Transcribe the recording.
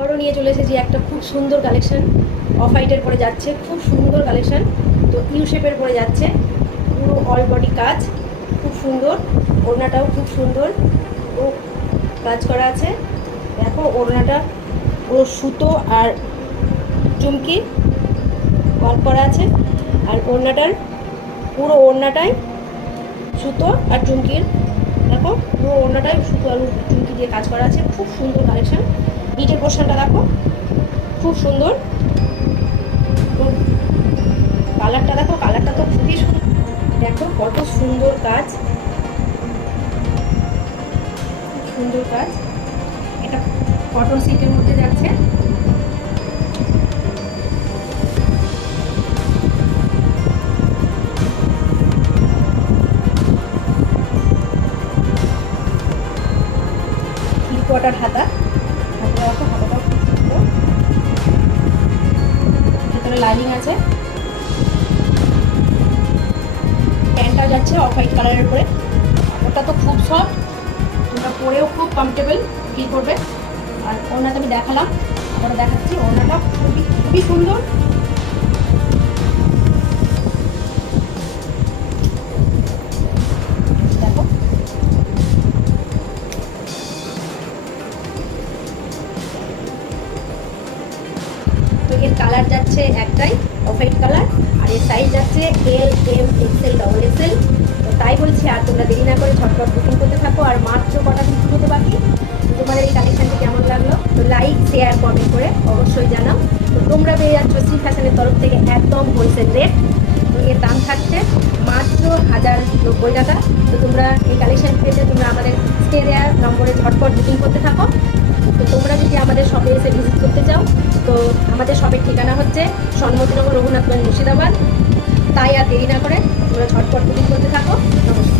আবারও নিয়ে চলে এসেছি একটা খুব সুন্দর কালেকশন। অফ হোয়াইটের পরে যাচ্ছে, খুব সুন্দর কালেকশন। তো ইউ শেপের পরে যাচ্ছে, পুরো অল বডি কাজ, খুব সুন্দর। ওড়নাটাও খুব সুন্দর, ও কাজ করা আছে। দেখো ওড়নাটা পুরো সুতো আর চুমকি ওয়ার্ক করা আছে। আর ওড়নাটার পুরো ওড়নাটাই সুতো আর চুমকির, দেখো পুরো ওড়নাটাই সুতো আর চুমকি দিয়ে কাজ করা আছে। খুব সুন্দর কালেকশন। নিচের পোর্শনটা দেখো, খুব সুন্দর। কালারটা দেখো, কালারটা তো খুবই সুন্দর। দেখো কত সুন্দর কাজ, খুব সুন্দর কাজ। এটা কটন সিল্কের মধ্যে যাচ্ছে। থ্রি কোয়ার্টার হাতা, হাতা দেখো, হাতাটাও খুব সুন্দর। ভেতরে লাইনিং আছে। প্যান্টটা যাচ্ছে অফ হোয়াইট কালারের উপরে। ওটা তো খুব সফট, ওটা পরেও খুব কমফর্টেবল ফিল করবে। আর ওড়নাটা আমি দেখালাম, আবার দেখাচ্ছি। ওড়নাটা খুবই খুবই সুন্দর। দেখো তো এর কালার যাচ্ছে একটাই, অফ হোয়াইট কালার। আর এর সাইজ যাচ্ছে এল, এম, এক্সেল, ডবল এক্সেল। তো তাই বলছি, আর তোমরা দেরি না করে ঝটপট বুকিং করতে থাকো। আর মাত্র কটা দিন হতে বাকি। তোমাদের এই কালেকশনটি কেমন লাগলো তো লাইক, শেয়ার, কমেন্ট করে অবশ্যই জানাও। তো তোমরা পেয়ে যাচ্ছ শ্রী ফ্যাশনের তরফ থেকে একদম হোলসেল রেট। তো এর দাম থাকছে মাত্র 1090 টাকা। তো তোমরা এই কালেকশন পেতে তোমরা আমাদের স্ক্রিনে দেওয়া নম্বরে ঝটপট বুকিং করতে থাকো। তো তোমরা যদি আমাদের শপে এসে ভিজিট করতে চাও, তো আমাদের শপের ঠিকানা হচ্ছে সন্মতিনগর, রঘুনাথগঞ্জ, মুর্শিদাবাদ। তাই আর দেরি না করে তোমরা ঝটপট বুকিং করতে থাকো। নমস্কার।